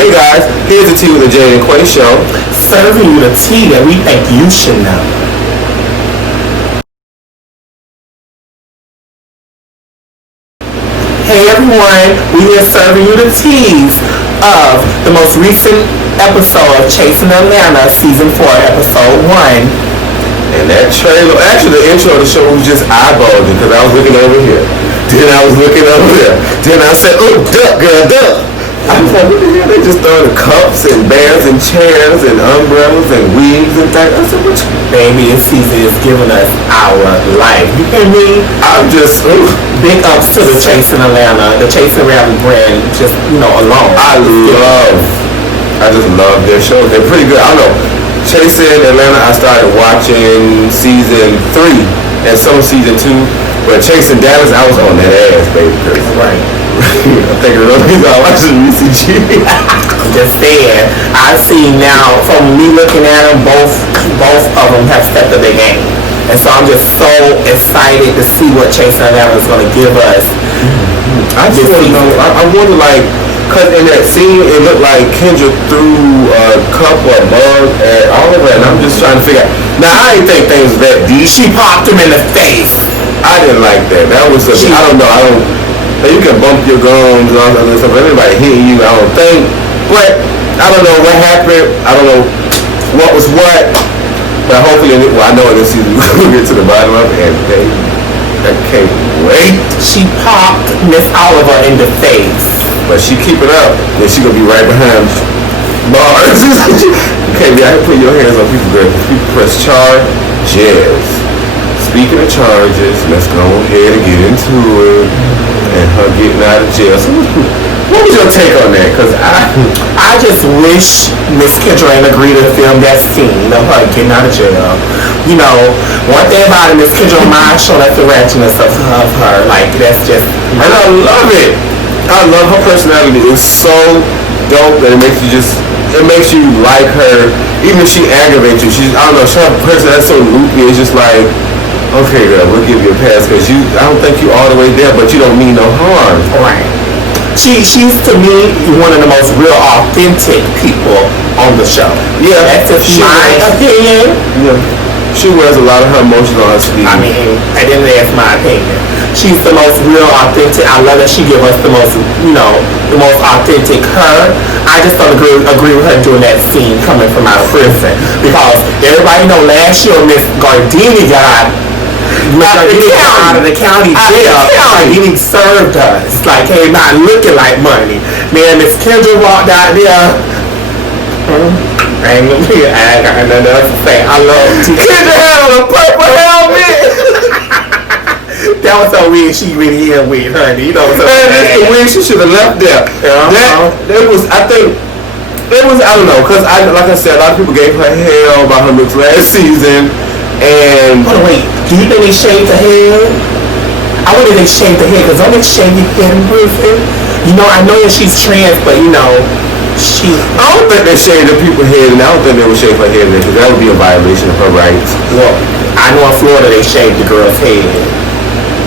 Hey guys, here's the tea with the Jade and Quay show. Serving you the tea that we think you should know. Hey everyone, we are serving you the teas of the most recent episode of Chasing Atlanta, Season 4, Episode 1. And that trailer, actually the intro of the show was just eyeballing because I was looking over here. Then I was looking over there. Then I said, oh, duck, girl, duck. I was like, what the hell? They just throwing cups and bears and chairs and umbrellas and wigs and things. I said, what you? Baby, this season is giving us our life. You hear me? I'm just, big ups to the Chasing Atlanta, the Chasing Atlanta brand, just, alone. I just love their shows. They're pretty good. I don't know. Chasing Atlanta, I started watching season 3 and some season 2. But Chasing Dallas, I was on that ass, baby. Right. I think the reason I watching UCG. Just saying. I see now, from me looking at them, both of them have stepped up their game. And so I'm just so excited to see what Chasing Atlanta is going to give us. I just want to know, I wonder, like, because in that scene, it looked like Kendra threw a cup or a mug at Oliver, and I'm just trying to figure out. Now, I didn't think things was that deep. She popped him in the face. I didn't like that. That was I don't know. You can bump your gums and all that other stuff, but anybody hitting you, I don't think. But I don't know what happened. I don't know what was what. But hopefully, I know in this season we'll get to the bottom of it, and I can't wait. She popped Miss Oliver in the face. But she keep it up, then she gonna be right behind bars. Okay, I can put your hands on people, girl. People press charges. Speaking of charges, let's go ahead and get into it. And her getting out of jail. So what was your take on that? Because I just wish Miss Kendra ain't agreed to film that scene of her getting out of jail. One thing about it, Miss Kendra might show that the ratchetness of her. Like, that's just... And I love it. I love her personality. It's so dope that it makes you like her. Even if she aggravates you, I don't know, her personality that's so loopy. It's just like, okay, girl, we'll give you a pass because I don't think you all the way there, but you don't mean no harm. Right. She's to me one of the most real authentic people on the show. Yeah, that's just my opinion. Yeah. She wears a lot of her emotions on her sleeve. I mean, at the end of the day, that's my opinion. She's the most real authentic. I love that she gives us the most, the most authentic her. I just don't agree with her doing that scene coming from out of prison because everybody know last year Miss Gardini got out of the county jail. Gardini served us. Like, came out looking like money. Man, Miss Kendra walked out there. I got nothing else to say. I love Kendra had on a purple helmet. That was so weird. She really is weird, honey. Man, that's the wig she should have left there. That was, I think, I don't know, because like I said, a lot of people gave her hell about her looks last season. And hold on, wait. Do you think they shaved the head? I wonder if they shaved the head, because don't they shave your head in prison? I know that she's trans, but I don't think they shaved the people's head, and I don't think they would shave her head because that would be a violation of her rights. Well, I know in Florida they shaved the girl's head.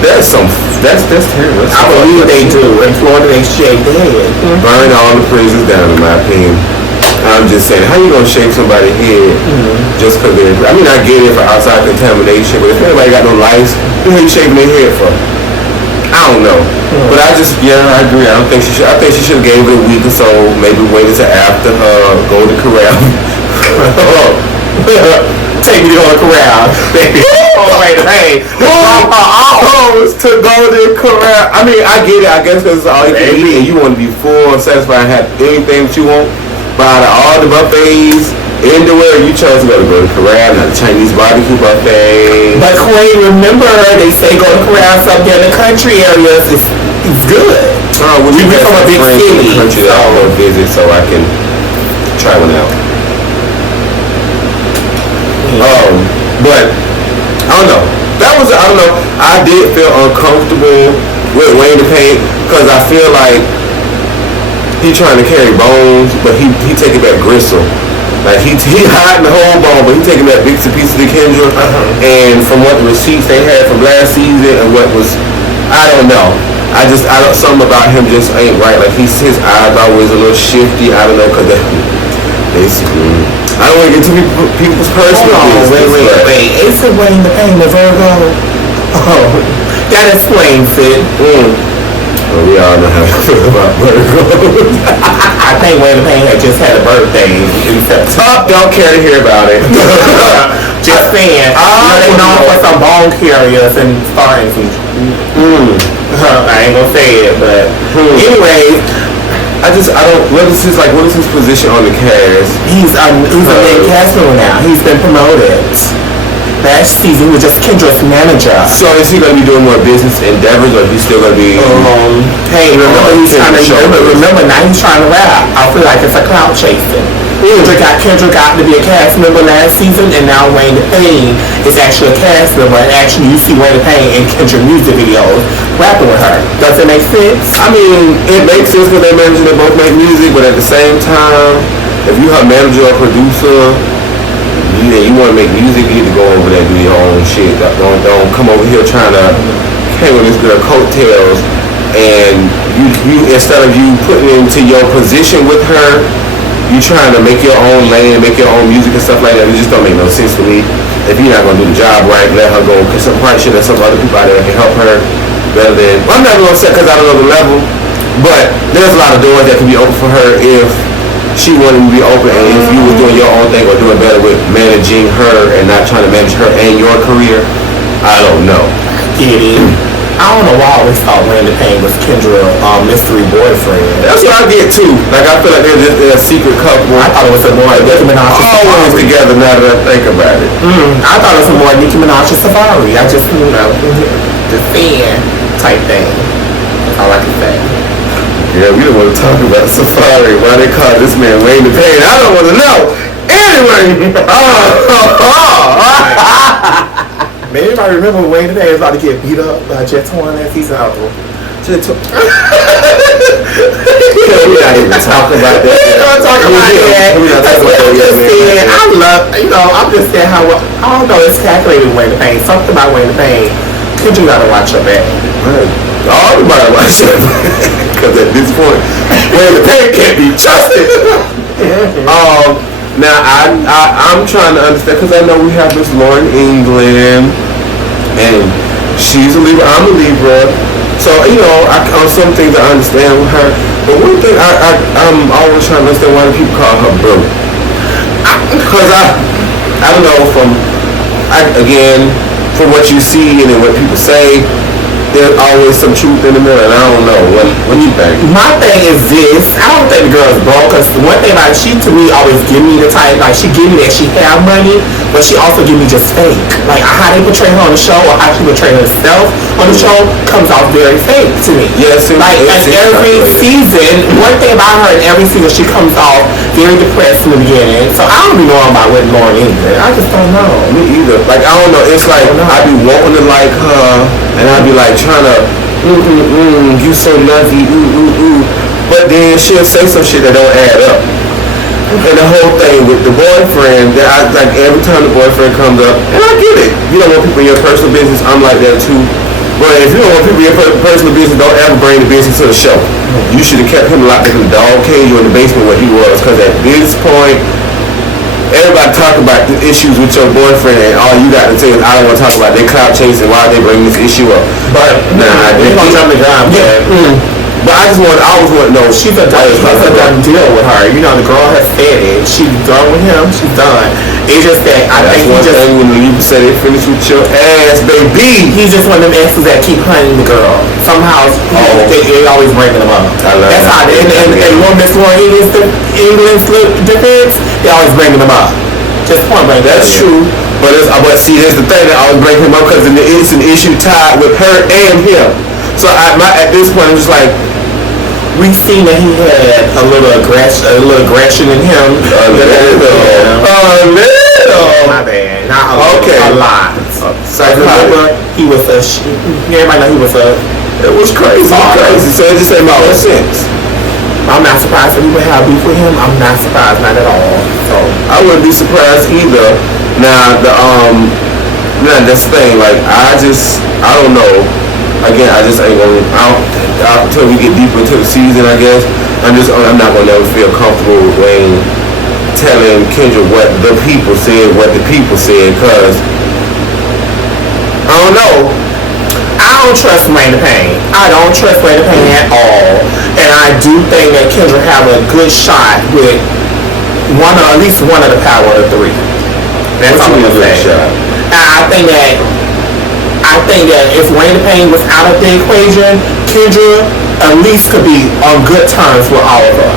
That's terrible. I believe they do. In Florida they shave the head. Burn all the prisons down, in my opinion. I'm just saying, how you gonna shave somebody's head just because they're... I mean, I get it for outside contamination, but if anybody got no lice, who are you shaving their head for? I don't know. But I agree. I think she should have gave it a week or so, maybe wait until after her Golden Corral. Take me to Golden Corral, baby. Hey. To Golden Corral. I mean, I get it. I guess because it's all you can eat and you want to be full, satisfied, and have anything that you want. But out of all the buffets, anywhere you chose to go to Golden Corral, not the Chinese barbecue buffet. But Quay, remember they say Golden Corral up there in the country areas is good. Well, you from a big city, country that I'll go visit so I can try one out. But I don't know. I did feel uncomfortable with Wayne the Paint because I feel like he trying to carry bones, but he taking back gristle. Like he hiding the whole bone, but he taking that big piece of the Kendra. And from what the receipts they had from last season and what was, I don't know. I don't, something about him just ain't right. Like his eyebrow was a little shifty. I don't know, cause basically, I don't want to get too people's personal business. Wait. Is it Wayne the Pain the Virgo? Oh, that explains it. Well, we all know how I feel about Virgo. I think Wayne the Pain had just had a birthday in September. Don't care to hear about it. Just saying. They known for some bone carriers and starring some. I ain't gonna say it, but anyway. I don't. What is his position on the cast? He's a main cast member now. He's been promoted. Last season, he was just Kendra's manager. So is he going to be doing more business endeavors, or is he still going to be? Hey, remember now he's trying to rap. I feel like it's a clout chasing. Kendra got to be a cast member last season, and now Wayne the Pain is actually a cast member. And actually, you see Wayne the Pain in Kendra music videos rapping with her. Does it make sense? I mean, it makes sense because they mentioned they both make music, but at the same time, if you have manager or producer, you want to make music, you need to go over there and do your own shit. Don't come over here trying to hang with this girl coattails, and you instead of you putting into your position with her, you trying to make your own lane, make your own music and stuff like that. It just don't make no sense to me. If you're not gonna do the job right, let her go. Cause some part shit, there's some other people out there that can help her better than. I'm not gonna say because I don't know the level, but there's a lot of doors that can be open for her if she wanted to be open, and if you were doing your own thing or doing better with managing her and not trying to manage her and your career, I don't know. Get it. I don't know why I always thought Wayne the Pain was Kendra's mystery boyfriend. That's what I get too. Like I feel like they're a secret couple. I thought it was some more Nicki Minaj always together now that I think about it. I thought it was some more Nicki Minaj Safari. I just the fan type thing. That's all I can say. Yeah, we don't want to talk about Safari. Why they call this man Wayne the Pain? I don't want to know. Anyway. Man, everybody remember when Wayne the Pain was about to get beat up by Jet Torn that season? We're not even talking about that. We're not talking about that. That's what I'm just saying. I love, I'm just saying how, I don't know, it's calculated with Wayne the Pain. Something about Wayne the Pain. Could you gotta watch your back? Everybody watch your back. Because at this point, Wayne the Pain can't be trusted. Now, I'm trying to understand, because I know we have Miss Lauren England, and she's a Libra, I'm a Libra, so, on some things I understand with her, but one thing I'm always trying to understand why do people call her bro. Because I don't know, from what you see and then what people say, there's always some truth in the middle, and I don't know. What do you think? My thing is this. I don't think the girl's broke, because one thing about she, to me, always give me the type, like, she give me that she have money, but she also give me just fake. Like, how they portray her on the show, or how she portray herself on the show, comes off very fake to me. Yes, like, every season, one thing about her, in every season, she comes off very depressed in the beginning, so I don't be knowing about what Lauren England. I just don't know. Me either. Like, I don't know. It's like, I be wanting to like her, and I be like, trying to, you so lovey, but then she'll say some shit that don't add up. And the whole thing with the boyfriend, like every time the boyfriend comes up, and I get it, you don't want people in your personal business, I'm like that too. But if you don't want people in your personal business, don't ever bring the business to the show. You should have kept him locked in the dog cage or in the basement where he was, because at this point, everybody talk about the issues with your boyfriend, and all you got to say is, I don't want to talk about they clout chasing, why they bring this issue up. But they're gonna jump the gun. But I always want to know, she's a done deal with her. The girl has said it. She's done with him. She's done. It's just that I think one thing when you say they finish with your ass, baby. He's just one of them exes that keep hunting the girl. Somehow they always bringing them up. That's how. And when Miss Lauren England's defense, they always bringing them up. Just point blank. That's true. But see, there's the thing that I always bring him up, because it's an issue tied with her and him. So at this point, I'm just like, we've seen that he had a little aggression in him. A little. My bad. Not a little. Okay. A lot. Remember, he was everybody know he was it was crazy. So it just ain't make no sense. I'm not surprised that we would have beef with him. I'm not surprised, not at all. So I wouldn't be surprised either. Now that's the thing. Like I don't know. again, I just ain't gonna. Until we get deeper into the season, I guess I'm not gonna ever feel comfortable with Wayne telling Kendra what the people said, cause I don't know. I don't trust Wayne Payne. I don't trust Wayne Payne at all. And I do think that Kendra have a good shot with at least one of the power of the three. That's all I'm gonna say. I think that if Wayne Payne was out of the equation, Kendra at least could be on good terms with Oliver.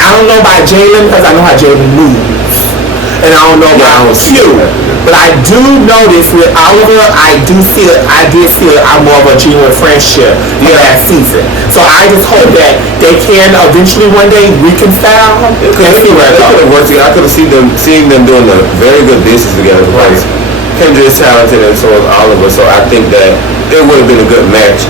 I don't know about Jalen because I know how Jalen moves. And I don't know about Q. But I do notice with Oliver, I did feel more of a genuine friendship last season. So I just hope that they can eventually one day reconcile. I could have seen them doing a very good business together because Kendra is talented and so is Oliver. So I think that it would have been a good match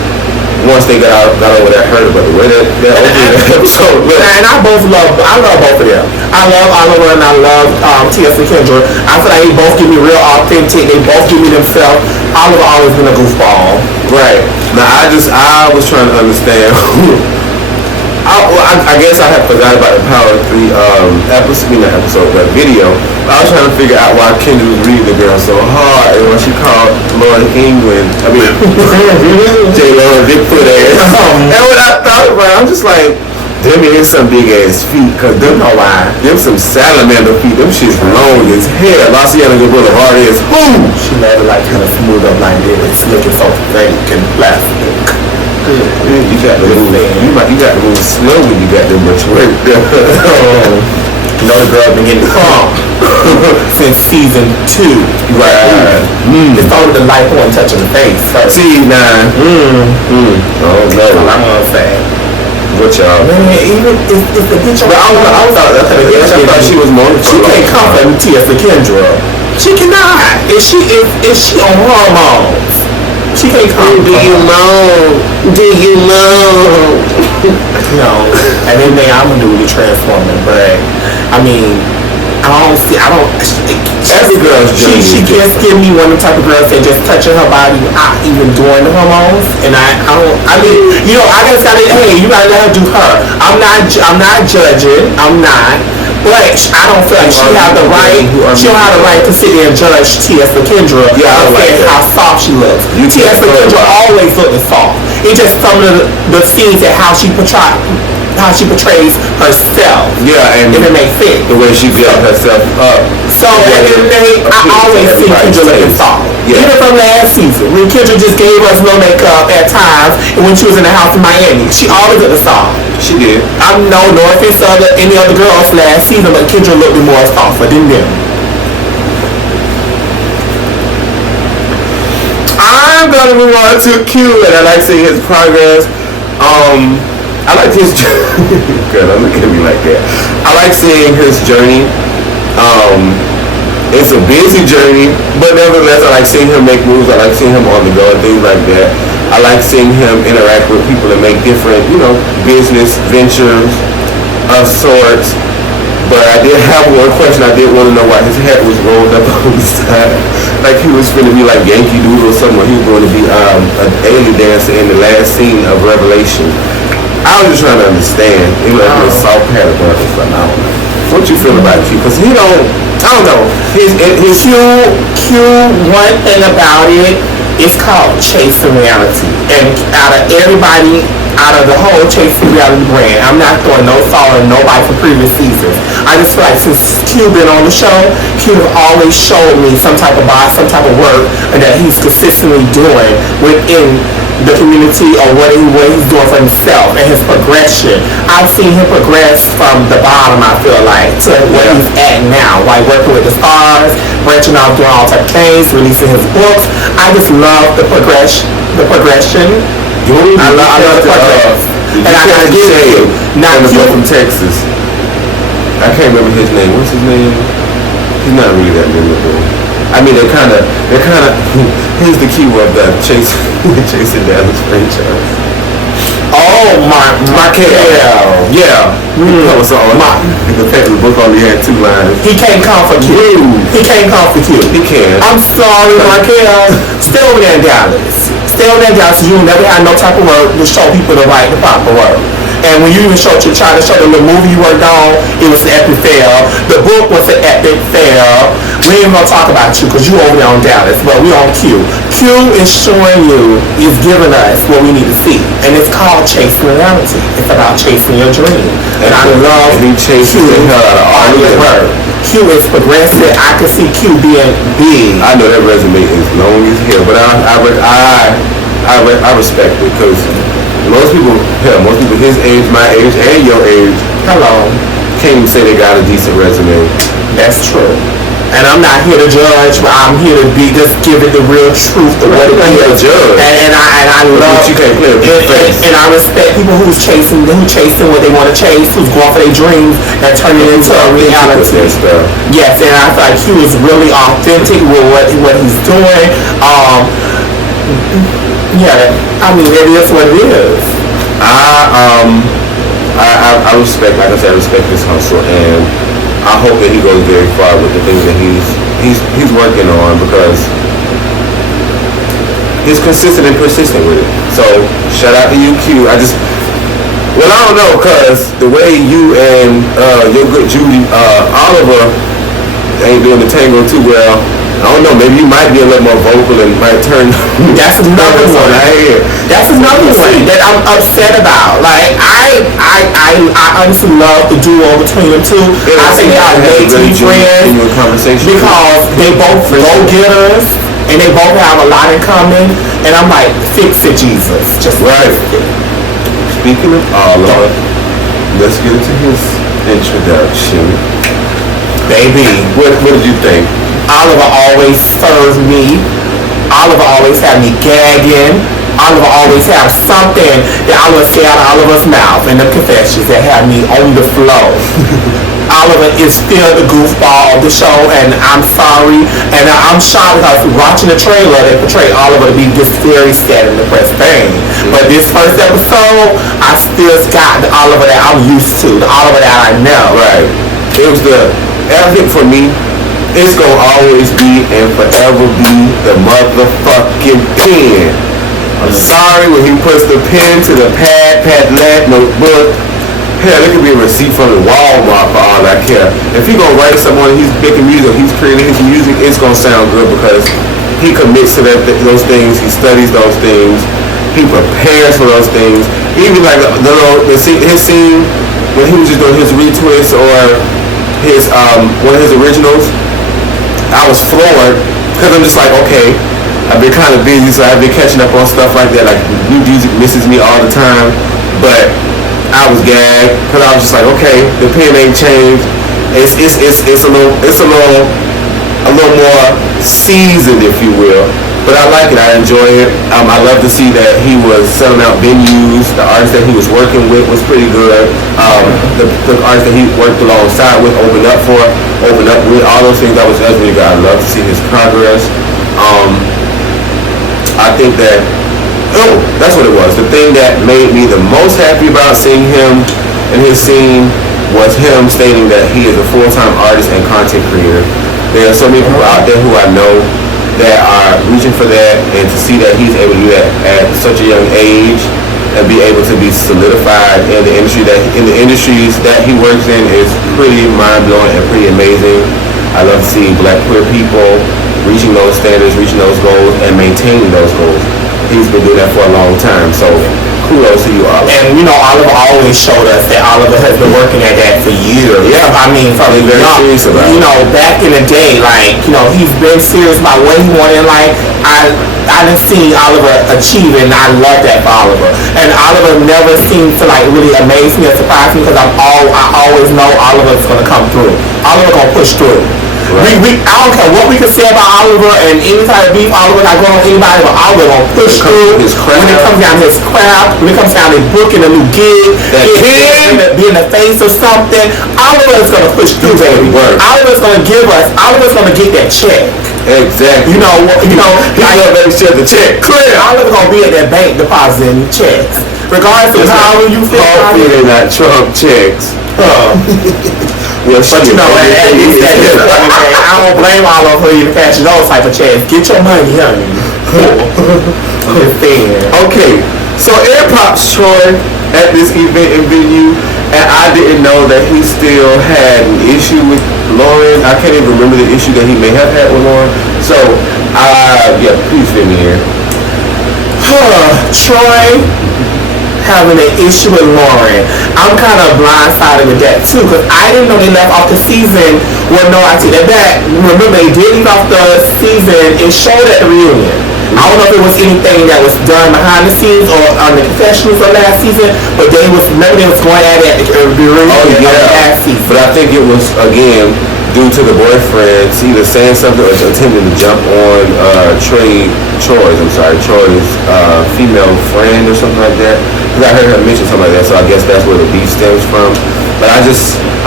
once they got over that hurt. But the way that opening the episode, and I love both of them. I love Oliver and I love T.S. and Kendra. I feel like they both give me real authentic. They both give me themselves. Oliver always been a goofball. Right. Now I was trying to understand. I guess I had forgot about the Power 3 video. I was trying to figure out why Kendra was reading the girl so hard and when she called Lauren England, J-Lo Bigfoot ass. And when I thought about it, I'm just like, them is some big ass feet, cause them some salamander feet, them shit's long as hell. La Cienega Boulevard is boom. She never like kind of smooth up like this, looking so fake and plastic. You got to move. You got to move slow when you got that much work done. You know the girl been getting calm since season 2. Right. It's only the light one touching the face. See now. Oh no. That's all I'm gonna say. What y'all? Man, even if the bitch I thought she was more. She can't comfort T.S. and Kendra. She cannot. Is she on hormones? She can't come. Do you know? No. And then I'm gonna do the transforming, but I mean, Every girl's journey. She just give me one of the type of girls that just touching her body without even doing the hormones. And I mean, I just gotta, hey, you gotta let her do her. I'm not judging. I'm not. But I don't feel like she have the right. She don't have the right to sit there and judge T.S. and Kendra. Yeah, I don't like how soft she looks. T.S. and Kendra always look soft. It's just some of the scenes and how she portrays herself. Yeah, and if it makes sense. The way she built herself up. So at the end of the day, I always see Kendra looking soft. Yeah. Even from last season, when Kendra just gave us no makeup at times, and when she was in the house in Miami, she always looked soft. She did. I'm no offense to any other girls last season, but Kendra looked more softer than them. I'm gonna move on to Q, and I like seeing his progress. I like his journey. Girl, don't look at me like that. I like seeing his journey. It's a busy journey, but nevertheless, I like seeing him make moves. I like seeing him on the go and things like that. I like seeing him interact with people and make different, business ventures of sorts. But I did have one question. I did want to know why his head was rolled up on the side. Like he was going to be like Yankee Doodle or something. He was going to be an alien dancer in the last scene of Revelation. I was just trying to understand. It was like a soft pattern or something. I don't know. What you feel about Q? Because I don't know. His Q, one thing about it, it's called chasing reality. And out of the whole chasing reality brand, I'm not throwing no salt on nobody for previous seasons. I just feel like since Q been on the show, Q have always showed me some type of work and that he's consistently doing within the community or what he's doing for himself and his progression. I've seen him progress from the bottom, I feel like, to where he's at now, like working with the stars, branching out, doing all type of things, releasing his books. I just love the progression. I love the progress. And I gotta give it. Now the boy from Texas. I can't remember his name. What's his name? He's not really that memorable. I mean, they're kind of. Here's the key word: the chasing down his franchise. Oh my KL. Yeah. The fact the book only had 2 lines. He can't come for Q. He can't come for Q. He can. I'm sorry, Markel. Stay over there in Dallas. stay on that job so you never had no type of work to show people the proper work. And when you even try to show them the movie you worked on, it was an epic fail. The book was an epic fail. We ain't gonna talk about you because you over there on Dallas, but we on Q. Q is showing you, is giving us what we need to see. And it's called chasing reality. It's about chasing your dream. And I love Q. The hell out of all of work. Q is progressive. I can see Q being big. I know that resume is long as hell, but I respect it because most people his age, my age, and your age, can't even say they got a decent resume. That's true. And I'm not here to judge, but I'm here to just give it the real truth of what it is. And I love you can't play a face. And I respect people who chasing what they want to chase, who's going for their dreams and turning it into a reality. Yes, and I thought Q is really authentic with what he's doing. Yeah, I mean it is what it is. I respect, like I said, I respect his hustle, and I hope that he goes very far with the things that he's working on because he's consistent and persistent with it. So shout out to you, Q. I don't know, cause the way you and your good Judy Oliver ain't doing the tango too well. I don't know, maybe you might be a little more vocal and might turn. That's another one. That's another one that I'm upset about. Like I honestly love the duo between them two. I think they are way too friends because they both go-getters and they both have a lot in common. And I'm like, fix it, Jesus. Just right. Speaking of Oliver, let's get into his introduction. Baby, what did you think? Oliver always served me. Oliver always had me gagging. Oliver always have something that Oliver say out of Oliver's mouth in the confessions that have me on the floor. Oliver is still the goofball of the show, and I'm sorry, and I'm shocked because watching the trailer, they portray Oliver to be this very scared and depressed thing. But this first episode, I still got the Oliver that I'm used to, the Oliver that I know. Right. It was I think for me, it's gonna always be and forever be the motherfucking pen. I'm sorry when he puts the pen to the padlet, notebook. Hell, it could be a receipt from the Walmart for all I care. If he gonna write someone, he's making music, he's creating his music, it's gonna sound good because he commits to those things, he studies those things, he prepares for those things. Even like his scene when he was just doing his retwist or his one of his originals. I was floored because I'm just like, okay, I've been kind of busy, so I've been catching up on stuff like that. Like new music misses me all the time, but I was gagged because I was just like, okay, the pen ain't changed. It's a little more seasoned, if you will. But I like it. I enjoy it. I love to see that he was selling out venues. The artist that he was working with was pretty good. The artist that he worked alongside with, opened up with, all those things. That was really good. I love to see his progress. I think that, that's what it was. The thing that made me the most happy about seeing him and his scene was him stating that he is a full-time artist and content creator. There are so many people out there who I know that are reaching for that, and to see that he's able to do that at such a young age and be able to be solidified in the industries that he works in is pretty mind-blowing and pretty amazing. I love to see Black queer people reaching those standards, reaching those goals, and maintaining those goals. He's been doing that for a long time, so kudos to you, Oliver. And Oliver always showed us that Oliver has been working at that for years. Yeah, I mean, from very serious about it. Back in the day, he's been serious about what he wanted in life. I done seen Oliver achieving, and I love that for Oliver. And Oliver never seems to really amaze me or surprise me because I always know Oliver is gonna come through. Oliver gonna push through. Right. I don't care what we can say about Oliver and any type of beef Oliver not going on anybody, but Oliver gonna push through when it comes down to his craft, when it comes down to his booking a new gig, being the face of something. Oliver is gonna push through, baby. Oliver's gonna get that check. Exactly. He's gonna make sure the check clear. Oliver's gonna be at that bank depositing checks. Regardless of how you feel. Hopefully they're not Trump checks. But I don't blame Oliver for you to cash those type of checks. Get your money, honey. I'm just saying. Okay, so Air Pops Troy at this event and venue, and I didn't know that he still had an issue with Lauren. I can't even remember the issue that he may have had with Lauren. So, yeah, please fit me here. Troy having an issue with Lauren. I'm kind of blindsided with that too, because I didn't know they left off the season. Well, no, I take that back. Remember, they did leave off the season. It showed at the reunion. I don't know if it was anything that was done behind the scenes or on the confessionals of last season, but remember they was going at it at the reunion of last season. But I think it was, again, due to the boyfriends either saying something or attempting to jump on Troy's female friend or something like that. Because I heard her mention something like that, so I guess that's where the beef stems from. But I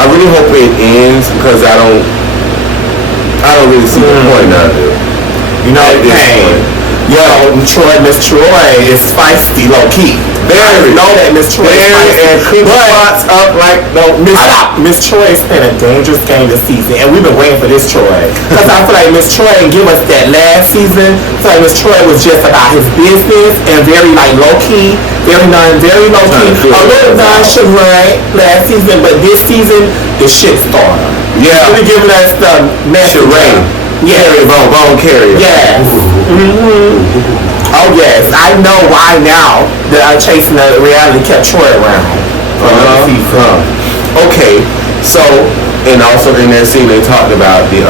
really hope it ends, because I don't really see the point of it. You know, yo, Miss Troy is feisty, low key. Very. Know that Miss Troy is feisty. And cook spots up like Miss Troy is playing a dangerous game this season, and we've been waiting for this Troy. Because I feel like Miss Troy didn't give us that last season. So like Miss Troy was just about his business and very like low key, very low key. A little nonchalant last season, but this season the shit started. Yeah. He's really giving us the message. Yeah, bone carrier. Yes. Oh yes, I know why now that chasing the reality kept Troy around. Okay, so and also in that scene they talked about the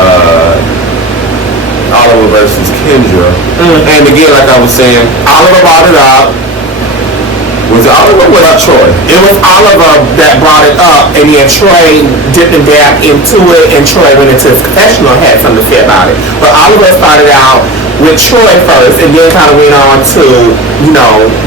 Oliver versus Kendra, and again, like I was saying, Oliver brought it up. Was it Oliver or was it Troy? It was Oliver that brought it up, and then Troy dipped and dabbed into it, and Troy went into his confessional and had something to say about it. But Oliver started out with Troy first, and then kind of went on to,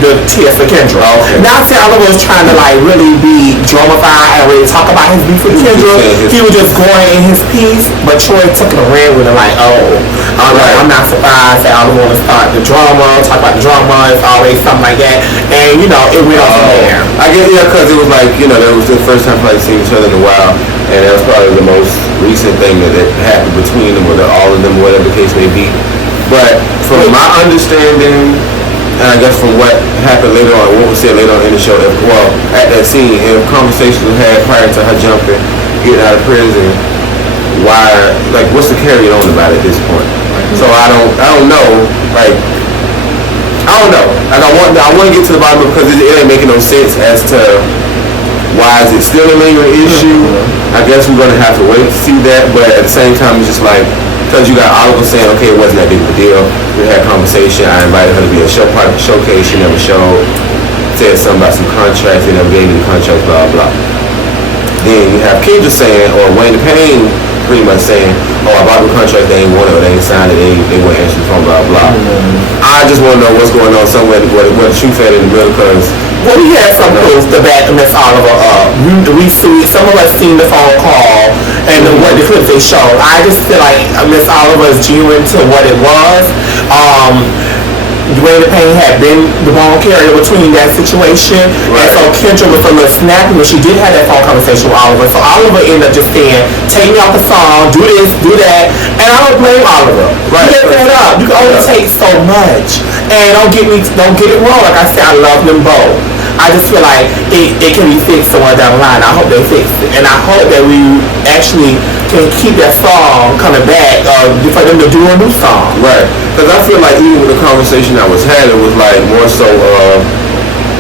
the tears for Kendra. Okay. Not saying Oliver was trying to like really be dramatified and really talk about his beef with Kendra. He was just going in his piece, but Troy took it and ran with it like, I'm not surprised that Oliver want to start the drama, talk about the drama, it's always something like that. And it went on from there. I guess, because it was like, that was the first time probably seeing each other in a while, and that was probably the most recent thing that happened between them, or all of them, whatever the case may be. But from my understanding, and I guess from what happened later on, what was said later on in the show, at that scene, and conversations we had prior to her jumping, getting out of prison, what's the carry on about at this point? So I don't know, I don't know. Like I want to get to the bottom of it, because it ain't making no sense as to why is it still a lingering issue. I guess we're gonna have to wait to see that, but at the same time, it's just like, because you got Oliver saying, okay, it wasn't that big of a deal. We had a conversation. I invited her to be a part of the showcase. She never showed. Said something about some contracts. They never gave me the contract, blah, blah. Then you have Kendra saying, or Wayne the Payne pretty much saying, I bought the contract, they ain't want it, or they ain't signed it, they weren't answering the phone, blah, blah. I just want to know what's going on somewhere, where the truth at in the middle, because we had some proof to back Miss Oliver up. Some of us seen the phone call and what the clips they showed. I just feel like Miss Oliver is genuine to what it was. Dwayne the Payne had been the wrong carrier between that situation, and so Kendra was a little snappy when she did have that phone conversation with Oliver. So Oliver ended up just saying, "Take me off the song, do this, do that," and I don't blame Oliver. You get that up. You can only take so much, and don't get it wrong. Like I said, I love them both. I just feel like it can be fixed somewhere down the line. I hope they fix it, and I hope that we actually can keep that song coming back for them to do a new song. Right. Because I feel like even with the conversation I was having, it was like more so,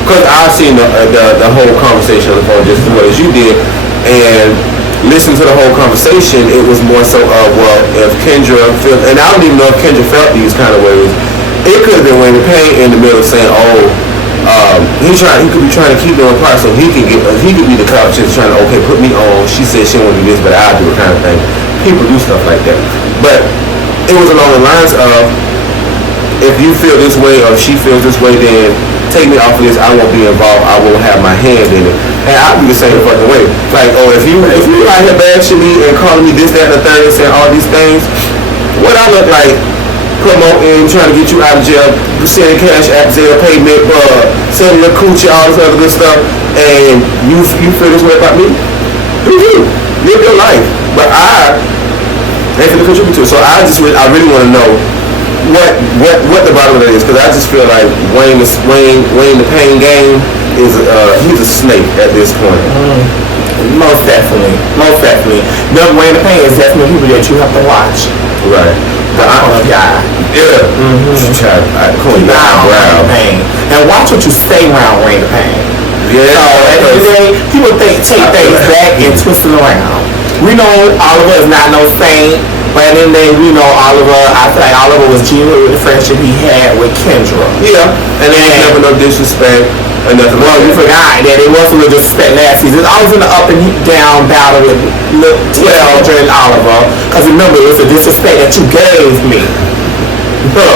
because I've seen the whole conversation on the phone just as well as you did, and listening to the whole conversation, it was more so if Kendra felt, and I don't even know if Kendra felt these kind of ways, it could have been Wayne the Payne in the middle saying, he could be trying to keep them apart so he could be the couch just trying to, okay, put me on. She said she won't do this, but I'll do it kind of thing. People do stuff like that. But it was along the lines of, if you feel this way or she feels this way, then take me off of this. I won't be involved. I won't have my hand in it. And I'll be the same fucking way. Like, if you out here bashing me and calling me this, that, and the third, and saying all these things, what I look like promoting, trying to get you out of jail, sending cash app, Zelle payment, sending the coochie, all this other good stuff, and you feel this way about me? Do you? Live your life. But I ain't gonna contribute to it. So I really want to know what the bottom of it is, because I just feel like Wayne the Pain Game is he's a snake at this point. Most definitely. Wayne the Pain is definitely people that you have to watch. Right. Yeah. Cool. Pain. And watch what you say around Wayne the Pain. Yeah. So at the end of the day, people take things back and twist them around. We know Oliver is not no saint, but at the end of the day, we know Oliver. I feel like Oliver was genuine with the friendship he had with Kendra. Yeah. And there was never no disrespect. Well, you forgot that it wasn't a disrespect last season. I was in the up and down battle with Kendra and Oliver. Because remember, it was a disrespect that you gave me.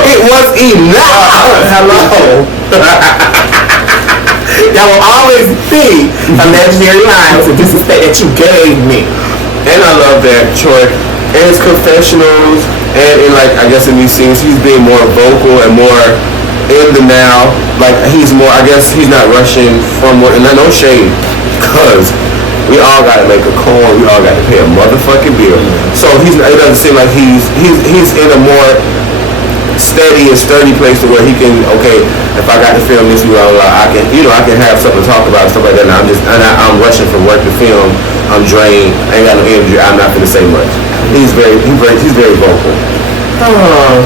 It was enough. Hello. That will always be a legendary line. It was a disrespect that you gave me. And I love that Troy, in his confessionals, and in like, I guess in these scenes, he's being more vocal and more in the now. Like, he's more, I guess he's not rushing from what, and no shade, because we all got to make a call, we all got to pay a motherfucking bill. So it doesn't seem like he's in a more steady and sturdy place to where he can, okay, if I got to film this, I can have something to talk about, stuff like that. And I'm rushing from work to film. I'm drained. I ain't got no energy. I'm not gonna say much. He's very vocal.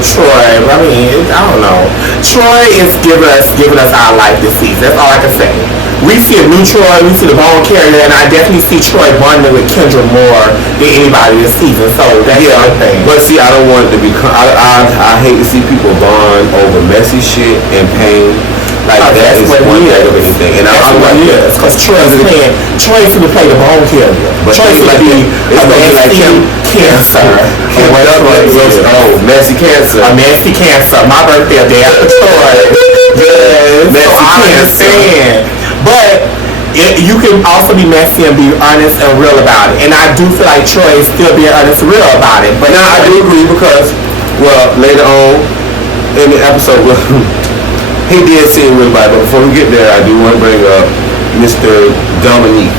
Troy. I mean, I don't know. Troy is giving us our life this season. That's all I can say. We see a new Troy, we see the bone carrier, and I definitely see Troy bonding with Kendra more than anybody this season. So that's the other thing. But see, I don't want it to be. I hate to see people bond over messy shit and pain. Like that is one thing of anything. And I'm like, because Troy's gonna play the bone carrier. But Troy's gonna be a messy cancer. Messy cancer. A messy cancer. My birthday day after Troy. Yes. Messy cancer. I understand. But you can also be messy and be honest and real about it. And I do feel like Troy is still being honest and real about it. But now I do agree because, well, later on in the episode, he did seem real bad. But before we get there, I do want to bring up Mr. Dominique.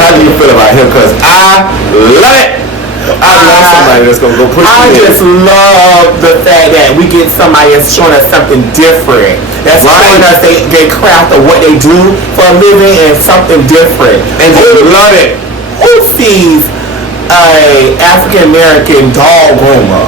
How do you feel about him? Because I love it. I love somebody that's going to go push me. I just love the fact that we get somebody that's showing us something different. That's showing us they craft of what they do for a living and something different. And they love it. Who sees a African American dog groomer?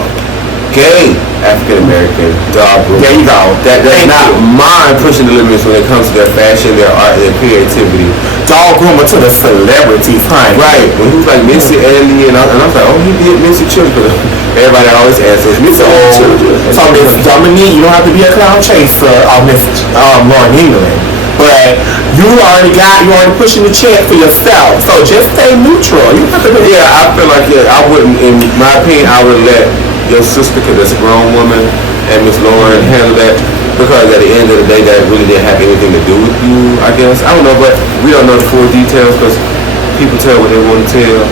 Gay African American dog groomer. There you go. That does not mind pushing the limits when it comes to their fashion, their art, their creativity. Dog groomer to the celebrities, right? When he was like Missy Elliott, and I was like, oh, he did Missy Children. Everybody always asks us, Missy Children. So Miss Dominique, you don't have to be a clown chaser or Miss Lauren England. But you already pushing the check for yourself. So just stay neutral. You have to be. Yeah, I feel like I wouldn't, in my opinion, I would let your sister, because that's a grown woman, and Miss Lauren handle that, because at the end of the day, that really didn't have anything to do with you, I guess. I don't know, but we don't know the full details because people tell what they want to tell.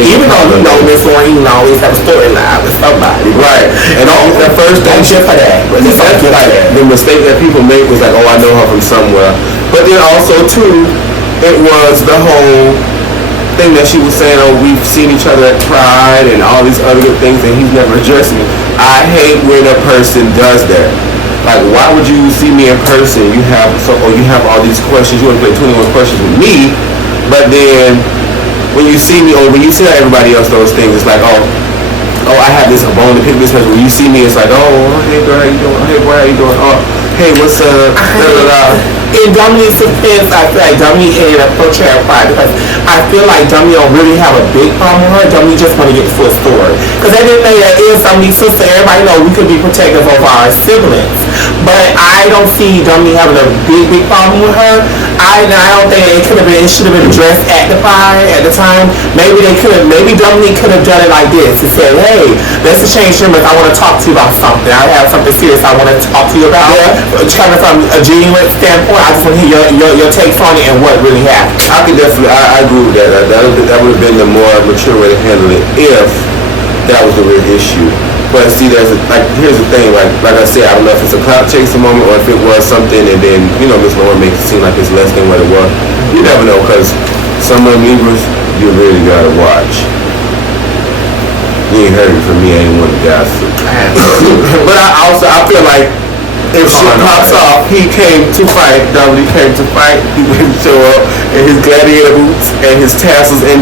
Even though you know Miss Lauren England always have a storyline with somebody. Right. And the first thing the mistake that people make was like, oh, I know her from somewhere. But then also too, it was the whole thing that she was saying, oh, we've seen each other at Pride and all these other good things, and he's never addressed me. I hate when a person does that. Like, why would you see me in person? You have all these questions. You want to play 21 questions with me, but then when you see me, or when you tell everybody else those things, it's like, oh, I have this bone to pick this person. When you see me, it's like, oh, hey girl, how you doing? Hey boy, how you doing? Oh, hey, what's up? In Dominique's defense, I feel like Dominique ended up portraying Pride because I feel like Dominique don't really have a big problem with her. Dominique just want to get the full story. Because at the end of the day, that is Dominique's sister. Everybody know we could be protective of our siblings. But I don't see Dominique having a big problem with her. I don't think it should have been addressed at the Pride at the time. Maybe Dominique could have done it like this. It said, hey, let's exchange numbers. I want to talk to you about something. I have something serious I want to talk to you about. Coming from a genuine standpoint, I just want to hear your takes on it and what really happened. I could definitely, I agree with that. That would have been the more mature way to handle it if that was the real issue. But see, here's the thing, like I said, I don't know if it's a clout chaser moment or if it was something, and then Miss Lauren makes it seem like it's less than what it was. You never know, because some of them Libras you really gotta watch. You ain't heard it from me. I ain't want to gossip. But I feel like if shit pops off, he came to fight. Dominique came to fight. He wouldn't show up in his gladiator boots and his tassels and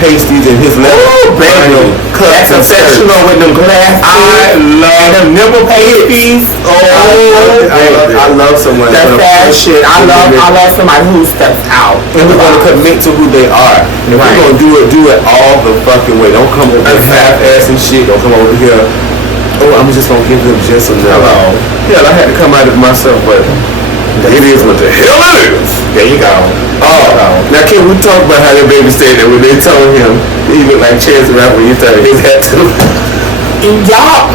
pasties and his leather. Oh, baby. That's exceptional with them glasses. I love them nipple pasties. I love someone. That's fashion. I love somebody who steps out. And we're going to commit to who they are. And if we're going to do it all the fucking way. Don't come over here half-ass and shit. Don't come over here. Oh, I'm just gonna give them just enough. Hell, I had to come out of myself, but it is what the hell it is. There you go. Now can we talk about how that baby said that when they told him he looked like Chance the Rapper when he started his hat too? Y'all,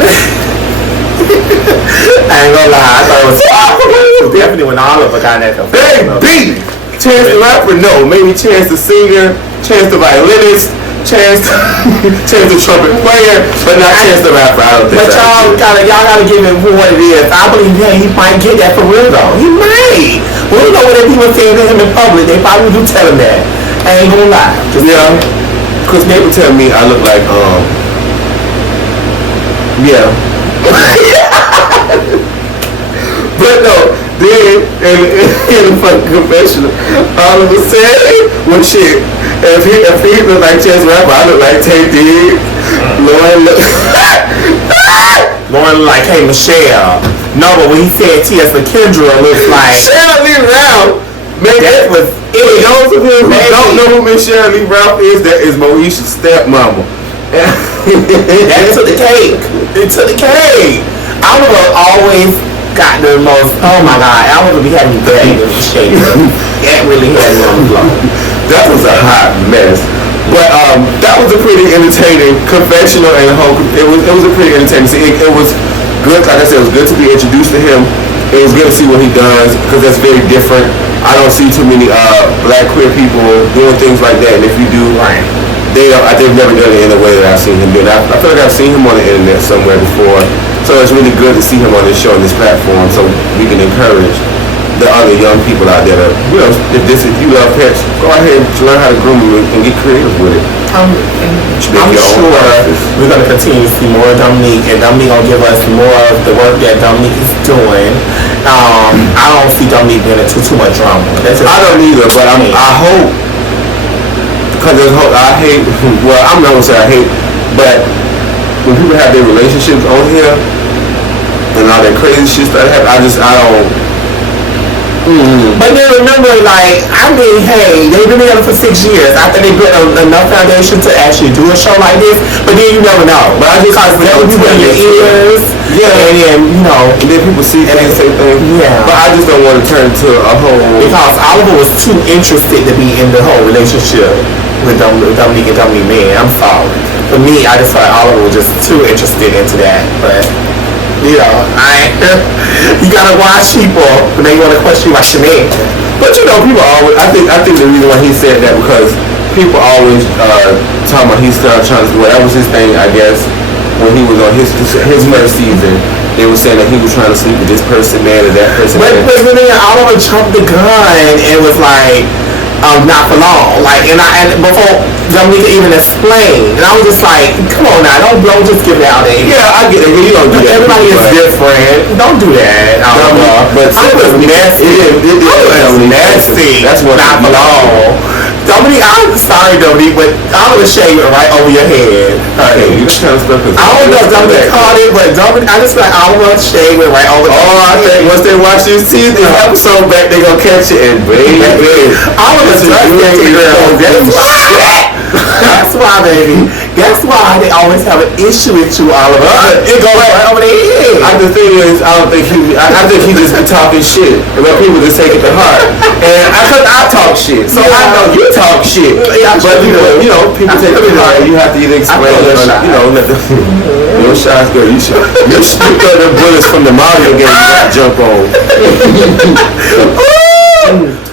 I ain't gonna lie, I thought it was definitely when Oliver got that. Baby! Chance the Rapper, no. Maybe Chance the singer, Chance the violinist, Chance the trumpet player, but not Chance the Rapper. I don't think. But y'all gotta give him for what it is. I believe he might get that for real though. He might. We don't know what people saying to him in public. They probably do tell him that. I ain't gonna lie. Cause they would tell me I look like But no, then in the fucking confessional, all of a sudden, well shit, if he look like Chance the Rapper, I look like Tay Diggs. Lauren look like, hey Michelle. No, but when he said T.S. Kendra looks like Michelle Lee Ralph. Man, that was it. For those of you who don't know who Michelle Lee Ralph is, that is Moesha's stepmama. That took the cake. It took the cake. I would have always got the most. Oh my God, I would be having bad in the shape. That really had me on the floor. That was a hot mess. But that was a pretty entertaining confessional and it was a pretty entertaining. See, it was good. Like I said, it was good to be introduced to him. It was good to see what he does because that's very different. I don't see too many black queer people doing things like that. And if you do, they've never done it in the way that I've seen him do. I feel like I've seen him on the internet somewhere before. So it's really good to see him on this show and this platform, so we can encourage the other young people out there that, if you love pets, go ahead and learn how to groom them and get creative with it. I'm sure we're going to continue to see more of Dominique, and Dominique going to give us more of the work that Dominique is doing. I don't see Dominique being into too much drama. I don't either, but I hope, because I hate, well, I'm not going to say I hate, but when people have their relationships on here, and all that crazy shit that happens, I don't. But then remember, like, I mean, hey, they've been together for 6 years. I think they built enough foundation to actually do a show like this. But then you never know. But I just because they'll be in your ears. Yeah. And then people see things, say things. Yeah. But I just don't want to turn to a whole. Because Oliver was too interested to be in the whole relationship with Dominique and Dominique Man. I'm sorry. For me, I just thought Oliver was just too interested into that. But you gotta watch people when they want to question you about shenanigans. But people always. I think the reason why he said that because people always talking about he's still trying to. Well, that was his thing, I guess, when he was on his first season. They were saying that he was trying to sleep with this person, man, or that person. But then Oliver jumped the gun and was like, not for long. Like, and before Dominique even explained, and I was just like, come on now, don't just give it out there. Yeah, I get it. You don't do that. Everybody is different. Don't do that. But I was nasty. I was nasty. That's what not for long. Dominique, I'm sorry, Dominique, but I was shaving right over your head. Okay, you just kind of stuff. I don't know if Dominique caught it, but Dominique, I just feel like I was shaving right over. I think once they watch this episode back, they gonna catch it and baby. I was a girl. That's why, baby. That's why they always have an issue with you, Oliver. It goes right over their head. The thing is, I think he just be talking shit, and let people just take it to heart. And I talk shit, so I know you talk shit. Yeah, but people take it to heart. You have to either explain, let your shots go. You throw the bullets from the Mario game. You got to jump on.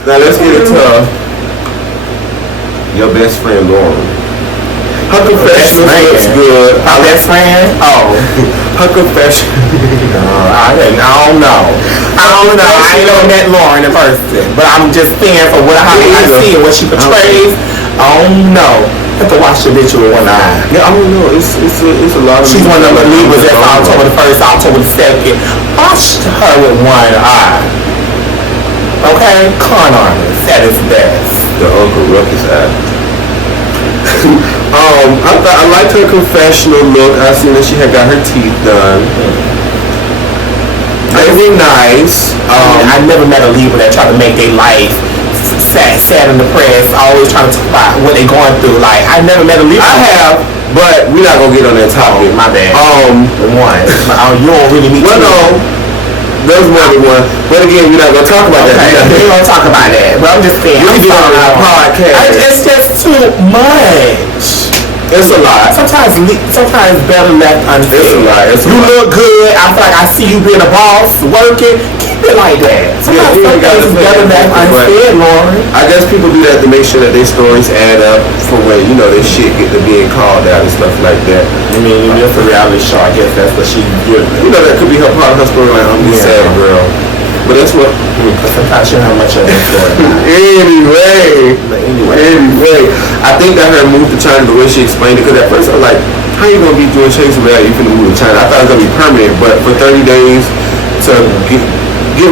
Now let's get it to your best friend Lauren. Her confession looks good. Her best friend? Oh. Her confession. I don't know. I ain't know that Lauren in person. But I'm just saying for how I see and what she portrays. I don't know. have to watch the bitch with one eye. Yeah, I don't know. It's a lot of. She's one of the Libras that's October the 1st, October the 2nd. Watch her with one eye. Okay? Con artist at its best. The Uncle Ruckus eye. I liked her confessional look. I seen that she had got her teeth done. Very nice. I never met a Libra that tried to make their life sad and depressed, always trying to talk about what they're going through. Like, I never met a Libra. I have, but we're not gonna get on that topic. My bad. One. You don't really meet. Well, no. There's more than one. But again, we're not gonna talk about that. We're gonna talk about that. But I'm just saying. I'm sorry. Podcast. It's just too much. It's a lot. Sometimes better left unsaid. It's a lot. You look good. I feel like I see you being a boss, working. Keep it like that. Sometimes it's better left unsaid, Lauren. I guess people do that to make sure that their stories add up for when, their shit get to being called out and stuff like that. I mean, just a reality show. I guess that's what she did. That could be her part of her story. Like, I'm just sad, girl. But that's what. Sometimes she don't have much of that story. Anyway, I think that her move to China, the way she explained it, because at first I was like, how you gonna be doing chasing reality? You finna move to China? I thought it was gonna be permanent, but for 30 days to get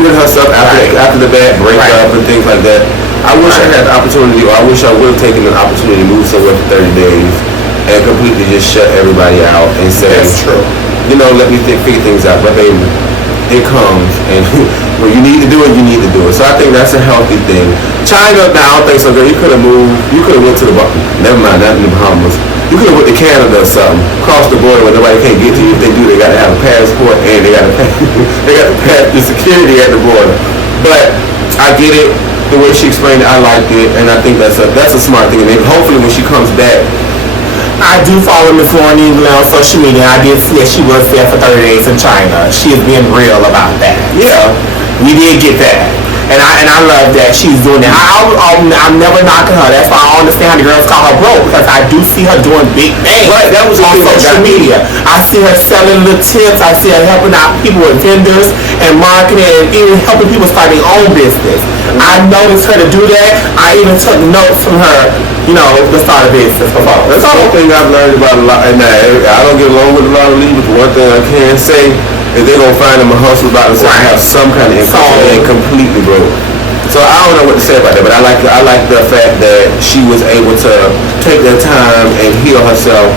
rid of herself after the bad breakup and things like that. I wish I had the opportunity, or I wish I would have taken an opportunity to move somewhere for 30 days and completely just shut everybody out and say, that's true. Let me figure things out. But baby, it comes, and when you need to do it, you need to do it. So I think that's a healthy thing. China, now I don't think so, girl. You could have moved. You could have went to never mind, not in the Bahamas. You could have went to Canada or something, cross the border where nobody can't get to you. If they do, they got to have a passport and they got to pass the security at the border. But I get it. The way she explained it, I liked it, and I think that's a smart thing. And maybe hopefully when she comes back. I do follow Miss Lauren England on social media. I did see that she was there for 30 days in China. She is being real about that. Yeah, we did get that. And I love that she's doing that. I'm never knocking her. That's why I don't understand how the girls call her broke, because I do see her doing big things. Right, that was on social media. I see her selling the tips. I see her helping out people with vendors and marketing and even helping people start their own business. I noticed her to do that. I even took notes from her, the start of business before. That's the thing I've learned about a lot. And I don't get along with a lot of leaders, but one thing I can say is they're going to find them a hustle about themselves and have some kind of income. So they ain't completely broke. So I don't know what to say about that, but I like the fact that she was able to take that time and heal herself.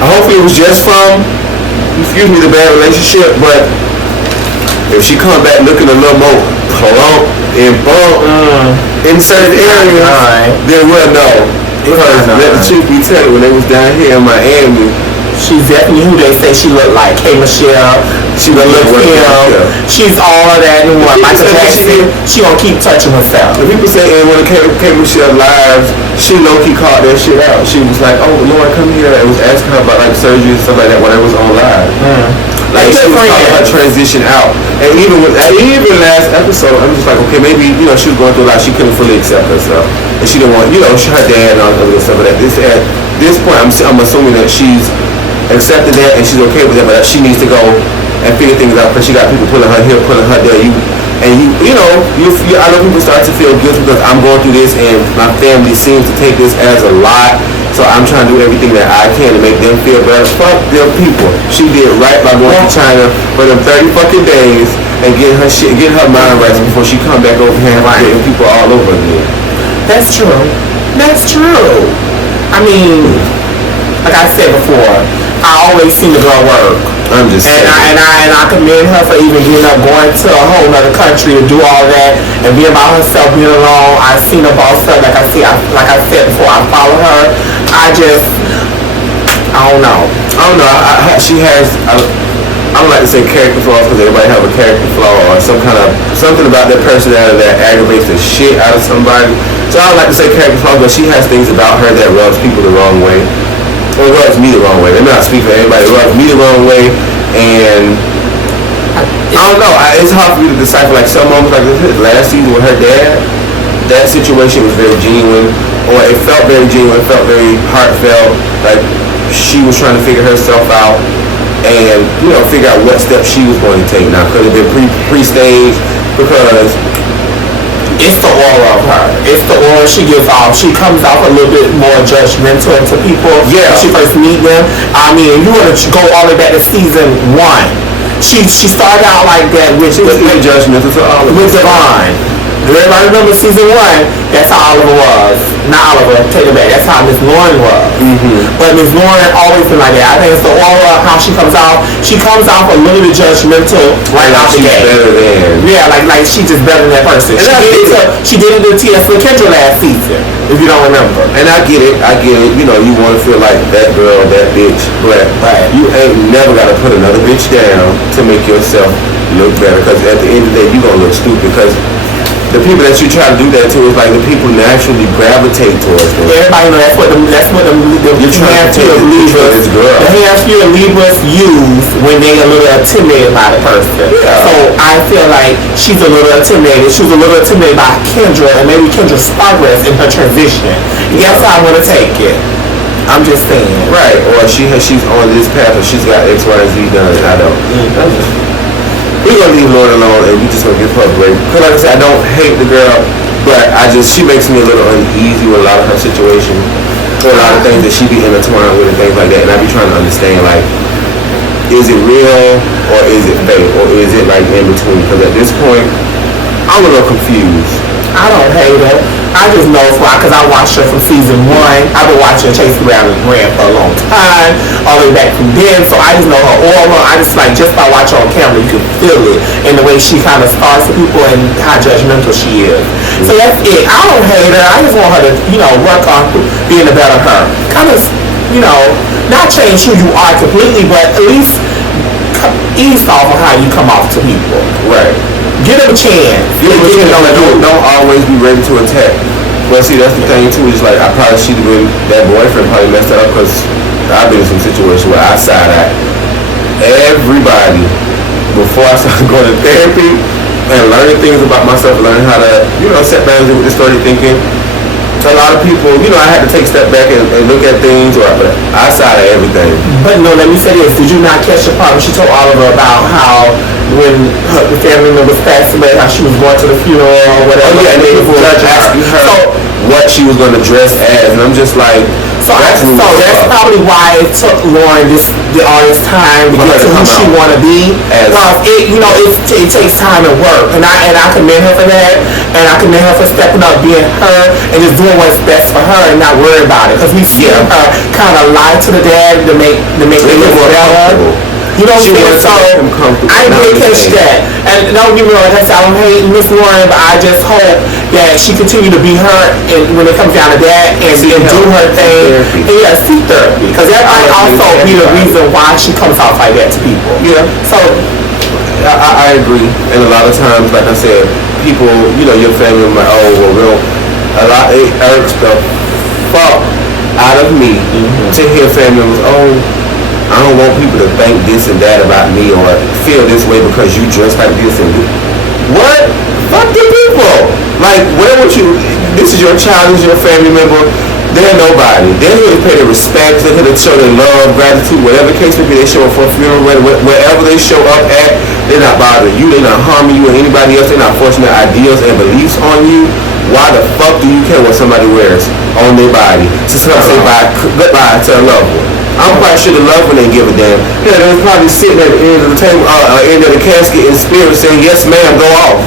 Hopefully it was just from, the bad relationship, but if she come back looking a little more plump and bump in certain areas, then we'll know. Because let the truth be told, when they was down here in Miami, she's definitely who they say she looked like. K. Michelle, she look Kim. She's all of that and what. Michael Jackson, she gonna keep touching herself. The people say in one of K. Michelle lives, she low-key called that shit out. She was like, oh, Lauren, come here. And was asking her about like surgery and stuff like that when it was on live. Like she was talking about transition out. And even last episode, I'm just like, okay, maybe, she was going through a lot. She couldn't fully accept herself. And she didn't want, her dad and all that stuff like that. At this point, I'm assuming that she's accepted that and she's okay with that, but she needs to go and figure things out because she got people pulling her here, pulling her there. I know people start to feel guilty because I'm going through this and my family seems to take this as a lot. So I'm trying to do everything that I can to make them feel better. Fuck them people. She did right by going to China for them 30 fucking days and getting her mind right before she come back over here and getting people all over again. That's true. I mean, like I said before, I always seen the girl work. I'm just saying. And I commend her for even getting up, going to a whole other country to do all that and being by herself, being alone. I've seen her boss up, like I said before, I follow her. I don't know. She has, I don't like to say character flaws because everybody have a character flaw or something about that personality that aggravates the shit out of somebody. So I don't like to say character flaws, but she has things about her that rubs people the wrong way. Or rubs me the wrong way. Let me not speak for everybody. It rubs me the wrong way, and I don't know. It's hard for me to decipher. Like some moments, like this last season with her dad, that situation was very genuine, or it felt very genuine. It felt very heartfelt. Like she was trying to figure herself out, and figure out what steps she was going to take. Now, could it have been pre-staged? Because It's the aura of her. It's the aura she gives off. She comes off a little bit more judgmental to people when she first meet them. I mean, you want to go all the way back to season 1. She started out like that with judgmental to Oliver. With Devon. Everybody remember season 1? That's how Oliver was. Not Oliver, take it back. That's how Miss Lauren was. But Miss Lauren always been like that. I think it's the aura of how she comes out. She comes off a little bit judgmental right out the gate. Yeah, like she's just better than that person. And she did it to T.S. and Kendra last season, if you don't remember. And I get it. You know, you want to feel like that girl, that bitch, but you ain't never got to put another bitch down to make yourself look better. Because at the end of the day, you gonna look stupid. Because the people that you try to do that to is like the people naturally gravitate towards them. Everybody know that's what the Hampshire Libras use when they a little intimidated by the person. So I feel like she's a little intimidated. She was a little intimidated by Kendra and maybe Kendra's progress in her transition. Yes, I want to take it. I'm just saying. Right. Or she's on this path or she's got X, Y, and Z done. I don't. We're gonna leave Lauren alone and we just gonna give her a break. Cause like I said, I don't hate the girl, but she makes me a little uneasy with a lot of her situation, or a lot of things that she be intertwined with and things like that. And I be trying to understand, like, is it real or is it fake or is it like in between? Because at this point, I'm a little confused. I don't hate her. I just know because I watched her from season 1. I've been watching Chase Brown and Grant for a long time, all the way back from then. So I just know her aura. I just just by watching her on camera, you can feel it in the way she kind of starts to people and how judgmental she is. So that's it. I don't hate her. I just want her to, work on being a better her. Kind of, not change who you are completely, but at least ease off of how you come off to people. Right. Give them a chance. Don't always be ready to attack. Well, see, that's the thing too. Is like I probably should have been that boyfriend probably messed that up because I've been in some situations where I side at everybody before I started going to therapy and learning things about myself, learning how to set boundaries with distorted thinking. A lot of people, I had to take a step back and look at things, but I side at everything. But no, let me say this. Did you not catch the part when she told Oliver about how when the family members passed away, how she was going to the funeral or whatever? Oh, yeah, and they were asking her what she was going to dress as, and I'm just like, that's probably why it took Lauren all this time to get to who she want to be. Because it takes time and work, and I commend her for that, and I commend her for stepping up, being her, and just doing what's best for her, and not worry about it. Because we see her kind of lie to the dad to make things better. You know what I'm saying? So I did catch that. And don't get me wrong, like I said, I don't hate Miss Lauren, but I just hope that she continue to be her and when it comes down to that and do her thing. And seek therapy. Because that might also be the reason why she comes out like that to people. Yeah. So I agree. And a lot of times, like I said, people, your family might, it irks the fuck out of me to hear family members, I don't want people to think this and that about me or feel this way because you dress like this and this. What? Fuck the people. Like, where would you? This is your child, this is your family member. They're nobody. They're here to pay their respect. They're here to show their love, gratitude, whatever case may be. They show up for a funeral, wherever they show up at. They're not bothering you. They're not harming you or anybody else. They're not forcing their ideals and beliefs on you. Why the fuck do you care what somebody wears on their body? To say goodbye to a loved one. I'm quite sure the loved one ain't give a damn. Yeah, they was probably sitting at the end of the table, end of the casket in spirit saying, yes ma'am, go off.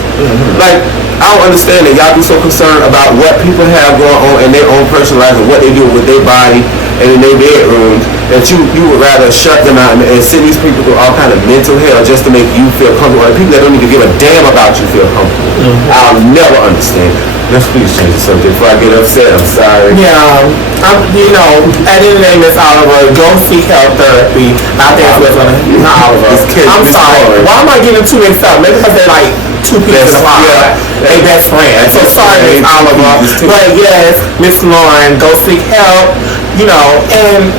Like, I don't understand that y'all be so concerned about what people have going on in their own personal lives and what they do with their body and in their bedrooms, that you would rather shut them out and send these people through all kind of mental hell just to make you feel comfortable. And people that don't even give a damn about you feel comfortable. I'll never understand. Let's please change the subject before I get upset. I'm sorry. Yeah, at the end of the day, Miss Oliver, go seek help therapy. I think that's what's not Oliver. I'm sorry. Why am I getting too mixed up? Maybe because they're like two people in the pod. They best friends. So sorry, Miss Oliver. But yes, Miss Lauren, go seek help. And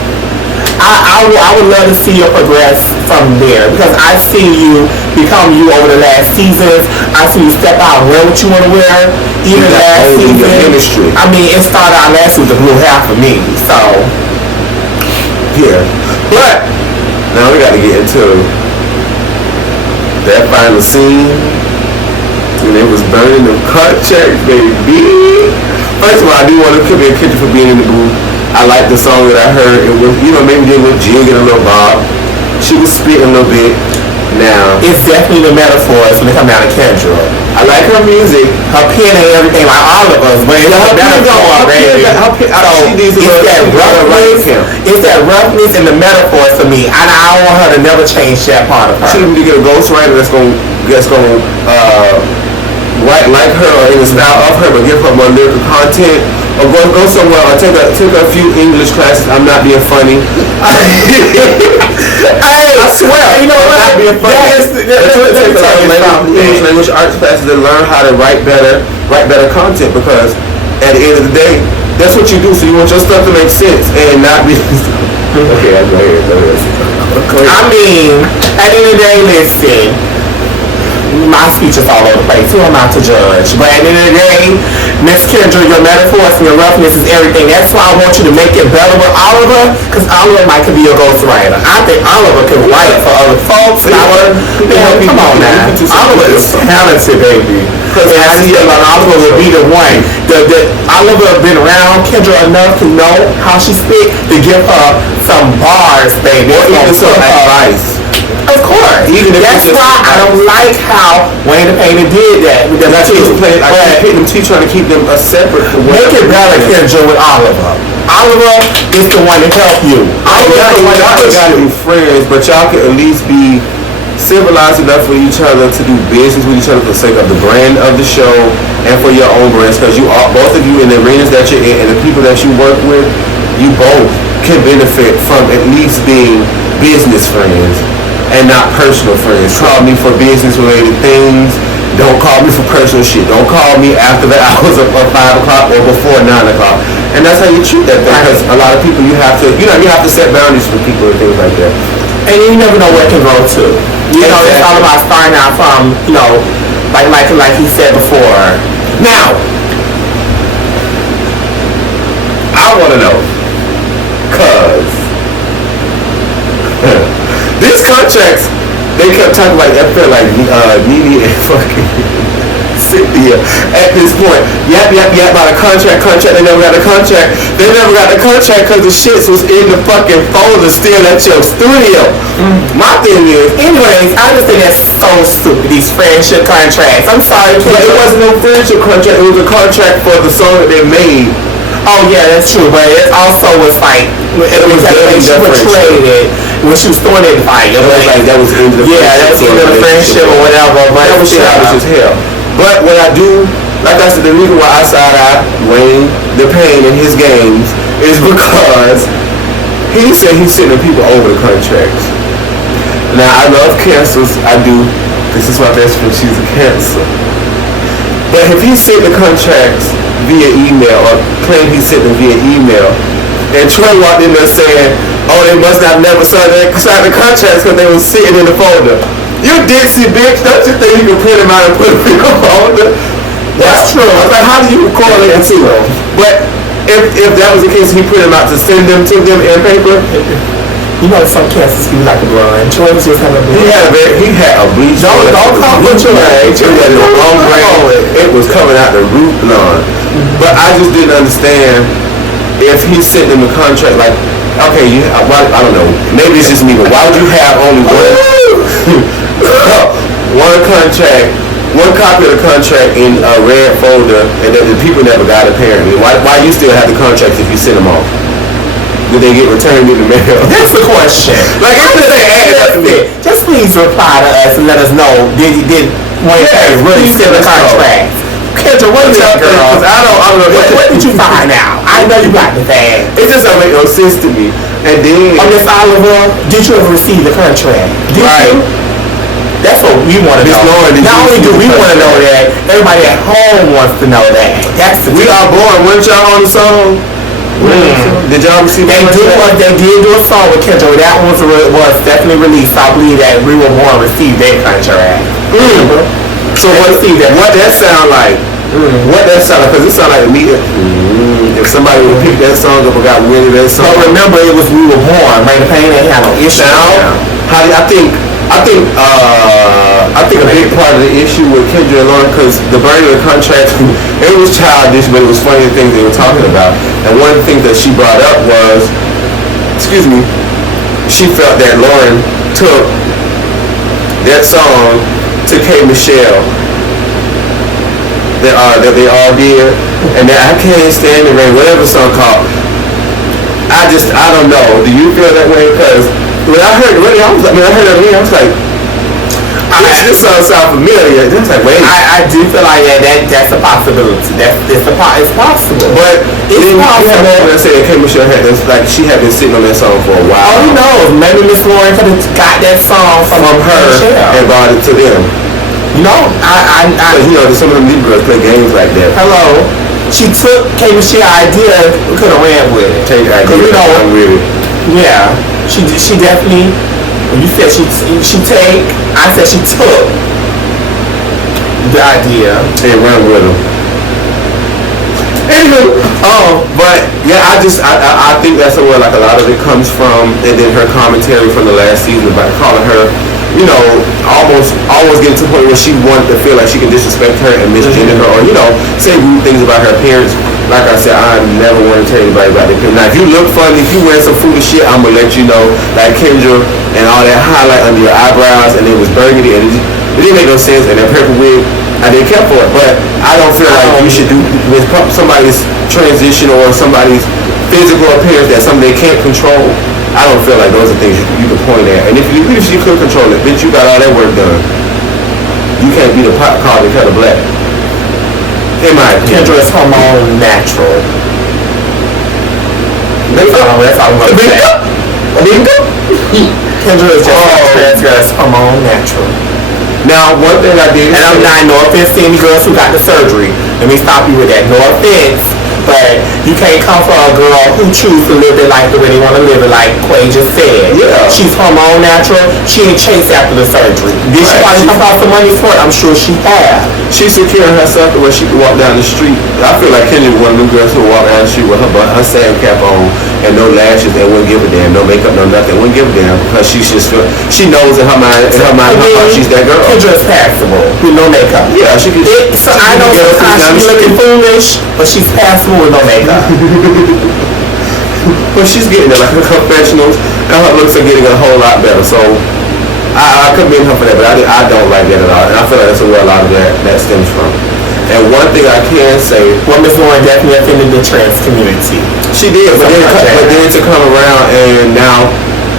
I would love to see you progress from there because I've seen you become you over the last seasons. I've seen you step out and wear what you want to wear. Even last season, I mean, it started out last week with the blue hair for me. So yeah, but now we got to get into that final scene and they was burning them contracts, baby. First of all, I do want to give me a picture for being in the booth. I like the song that I heard. It was, maybe they were jigging a little bob. She was spitting a little bit. Now, it's definitely the metaphors when it comes down to Kendra. I like her music. Her pen ain't everything like all of us, but it's a metaphor, baby. It's that roughness and the metaphors for me. And I don't want her to never change that part of her. She need to get a ghostwriter that's gonna write like her or in the style of her, but give her more lyrical content. Or go somewhere or take a few English classes. I'm not being funny. Hey, I swear, you know what? I'm not being funny. Take language arts classes to learn how to write better content, because at the end of the day, that's what you do. So you want your stuff to make sense and not be. Okay, go ahead. I mean, at the end of the day, listen. My speech is all over the place. Who am I to judge? But at the end of the day, Miss Kendra, your metaphors and your roughness is everything. That's why I want you to make it better with Oliver, because Oliver might could be a ghostwriter. I think Oliver could write for other folks. Come on now. Oliver is talented, baby. And I see that Oliver will be the one. Oliver been around Kendra enough to know how she speaks, to give her some bars, baby. Or even some advice. Of course. That's why I don't like how Wayne the Painter did that with them two. I keep them two, trying to keep them separate. Make it better, Kendra, with Oliver. Oliver is the one to help you. Y'all gotta be friends, but y'all can at least be civilized enough with each other to do business with each other for the sake of the brand of the show and for your own brands, because you are, both of you, in the arenas that you're in and the people that you work with, you both can benefit from at least being business friends and not personal friends. Call me for business related things. Don't call me for personal shit. Don't call me after the hours of 5 o'clock or before 9 o'clock. And that's how you treat that thing, because a lot of people you have to set boundaries with people and things like that. And you never know where it can grow to. It's all about starting out from, like he said before. Now, I want to know, cause these contracts, they kept talking like, I felt like Nene and fucking Cynthia at this point. Yap about a contract. They never got a contract. They never got the contract because the shits was in the fucking folder still at your studio. My thing is, anyways, I just think that's so stupid, these friendship contracts. I'm sorry, but it wasn't no friendship contract. It was a contract for the song that they made. Oh yeah, that's true, but it also was like, it was like she portrayed it when she was throwing it in the fire. It was like that was in the that's in the friendship or whatever. That was childish as hell. But what I do, like I said, the reason why I side-eye Wayne the Pain in his games is because he said he's sending people over the contracts. Now I love cancers, I do. This is my best friend, she's a cancer. But if he sent the contracts via email, or claimed he sent them via email, and Troy walked in there saying, oh, they must have never signed the contracts because they were sitting in the folder. You Dixie bitch, don't you think you can print them out and put them in the folder? That's true. I was like, how do you correlate the two? But if that was the case, he printed them out to send them to them in paper. You know, some cancers be like a blonde. Troy was just having a blonde. He had a bleach. Don't call it Troy. It was coming out the root blonde. But I just didn't understand if he sent them a contract like, okay, I don't know, maybe it's just me, but why would you have only one contract, one copy of the contract in a red folder, and then the people never got it apparently? Why you still have the contracts if you send them off? Did they get returned in the mail? That's the question. Like, I'm just saying, just please reply to us and let us know, did Wayne really send the contract? Kendra, what is up, girl? I don't know. What did you find out? I know you got the thing. It just don't make no sense to me. And then, Miss Oliver, did you ever receive the contract? Did you? That's what we want to know. Not only do we want to know that, everybody at home wants to know that. That's the We Are Born. Weren't y'all on the song? Did y'all receive that? They did do a song with Kendra. That one was definitely released. I believe that We Were Born received that contract. So what that sound like? What that sound like? Because it sound like to me, if somebody would pick that song up or got wind of that song. But remember, it was We Were Born. Wayne the Pain ain't had no issue. I think I think a big part of the issue with Kendra and Lauren, because the burning of the contract, it was childish, but it was funny the things they were talking about. And one of the things that she brought up was, she felt that Lauren took that song to K. Michelle that they all did, and that I Can't Stand the Rain, whatever song called. I don't know. Do you feel that way? Because when I heard it, I was like, this song sounds familiar. It's like, wait. I do feel like that's a possibility. It's possible. But it's possible. When I say that K. Michelle had this, like, she had been sitting on that song for a while. Oh, who knows? Maybe Miss Lauren could have got that song from her and brought it to them. You know, some of them Negroes play games like that. Hello. She took K. Michelle's idea, could have ran with it. Take the idea, run with it. Yeah. She definitely. You said she take. I said she took the idea and ran with them. Anywho, but yeah, I think that's where like a lot of it comes from, and then her commentary from the last season about calling her, almost getting to the point where she wanted to feel like she can disrespect her and misgender her, or say rude things about her appearance. Like I said, I never want to tell anybody about it. Now, if you look funny, if you wear some foolish shit, I'm gonna let you know. Like Kendra and all that highlight under your eyebrows, and it was burgundy, and it didn't make no sense. And that purple wig, I didn't care for it. But I don't feel like you should do with somebody's transition or somebody's physical appearance that's something they can't control. I don't feel like those are things you can point at. And if you could control it, bitch, you got all that work done. You can't be the pot called the color black. In my opinion. Kendra is hormone natural. That's all I'm going to say. Kendra is just hormone natural. Now, one thing I did, and I'm not, no offense to any girls who got the surgery. Let me stop you with that. No offense. But you can't come for a girl who chooses to live their life the way they want to live it, like Quay just said. Yeah. She's hormone natural. She ain't chased after the surgery. Did she probably come out some money for it? I'm sure she has. She's securing herself to where she can walk down the street. I feel like Kendra was one of them girls who walk down the street with her sand cap on and no lashes and wouldn't give a damn, no makeup, no nothing. Wouldn't give a damn because she knows in her mind, she's that girl. Kendra's passable with no makeup. Yeah, she can. I know sometimes she's looking foolish, but she's passable with no makeup. But she's getting there, like her confessionals, and her looks are getting a whole lot better. So I commend her for that, but I don't like that at all, and I feel like that's where a lot of that stems from. And one thing I can say, well, Miss Lauren definitely offended the trans community. She did, but then to come around and now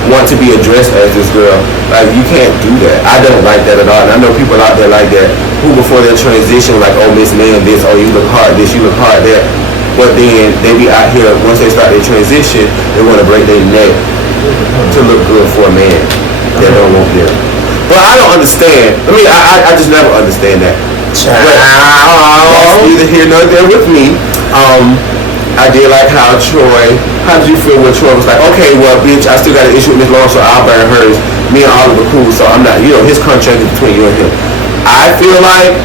want to be addressed as this girl, like, you can't do that. I don't like that at all, and I know people out there like that who before their transition, like, oh, Miss Man this, oh, you look hard this, you look hard that. But then they be out here, once they start their transition, they want to break their neck to look good for a man that don't want them. But I don't understand. I mean, I just never understand that. But neither here nor there with me. I did like how how did you feel when Troy was like, okay, well, bitch, I still got an issue with Miss Lauren, so I'll burn hers. Me and Oliver cool, so I'm not, his contract is between you and him. I feel like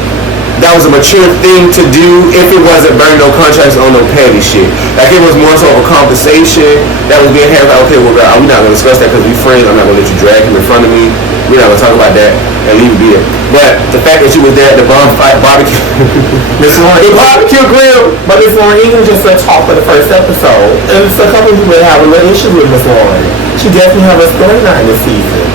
that was a mature thing to do if it wasn't burning no contracts on no petty shit. Like, it was more so of a conversation that was being had. Like, okay, well, girl, we're not going to discuss that because we're friends. I'm not going to let you drag him in front of me. We're not going to talk about that and leave it be there. But the fact that you was there at the barbecue, Miss Lauren, the barbecue grill. But Miss Lauren, even just a talk for the first episode, and it's a couple of people that have a little issue with Miss Lauren. She definitely have a storyline this season.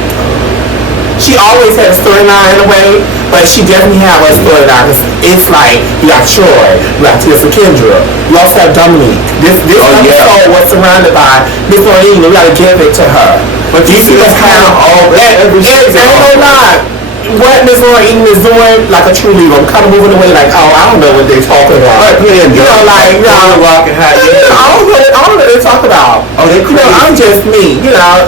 She always had a storyline in a way, but she definitely have a storyline. It's like, you got Troy, you got Tia Kendra, you also have Dominique. This episode was surrounded by Miss Lauren. We gotta give it to her. But you see that's kind of all every season. What Miss Lauren is doing, like a true leader, I'm kind of moving away, like, oh, I don't know what they're talking about. Like, like, rock and hot. I don't know what they're talking about. Oh, they I'm just me.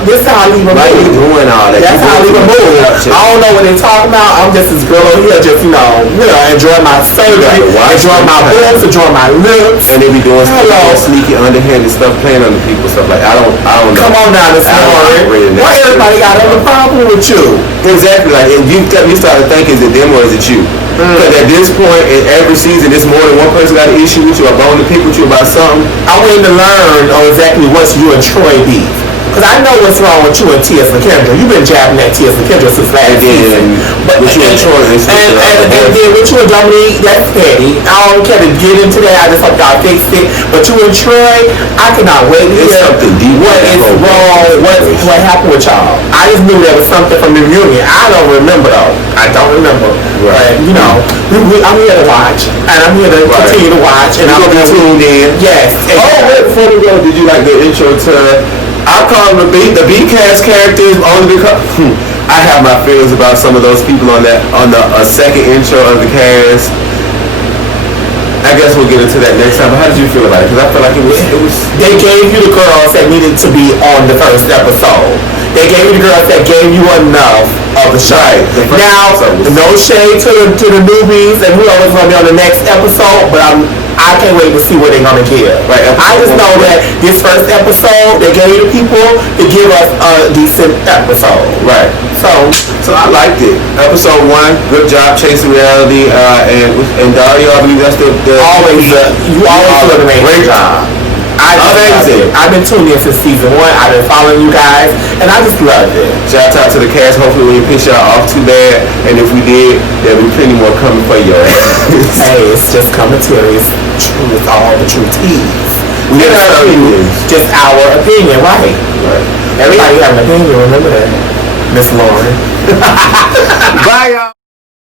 This is how I leave a move. Like, you doing all that. That's how I leave a move. I don't know what they're talking about. I'm just this girl here, just, enjoy my surgery, enjoy my boobs, enjoy my lips. And they be doing sneaky, underhanded stuff, playing on the people, stuff like I don't know. Come on down this morning. Why everybody got a problem with you? Exactly, like, you started thinking, is it them or is it you? Because at this point, in every season, it's more than one person got an issue with you, or bone to pick with you about something. I wanted to learn exactly what's you and Troy beef. Because I know what's wrong with you and T.S. McKendra. You've been jabbing at T.S. McKendra since last season. But with you and Troy, and then with you and Dominique, that's petty. I don't care to get into that. I just hope y'all fix it. But you and Troy, I cannot wait to hear what is wrong. What happened with y'all? I just knew there was something from the reunion. I don't remember though. I don't remember. Right. But you know, I'm here to watch, and I'm here to continue to watch, and I'm gonna be tuned in. Yes. Before we go, did you like the intro to? I call them the B-cast characters only because I have my feelings about some of those people on the second intro of the cast. I guess we'll get into that next time. But how did you feel about it? Because I feel like it was. They gave you the girls that needed to be on the first episode. They gave you the girls that gave you enough of the show. Right. Now, no shade to the newbies and whoever's going to be on the next episode, but I can't wait to see what they're gonna give. Right. I just know that this first episode, they gave the people to give us a decent episode. Right. So I liked it. Episode 1, good job chasing reality, and Dario, I believe that's the always you always do a great job. I've been tuned in since season 1. I've been following you guys, and I just loved it. Shout out to the cast. Hopefully we didn't piss y'all off too bad, and if we did, there'll be plenty more coming for your ass. Hey, it's just commentary. It's all the truth is. Just our opinion, right? Everybody have an opinion. Remember that, Miss Lauren. Bye, y'all.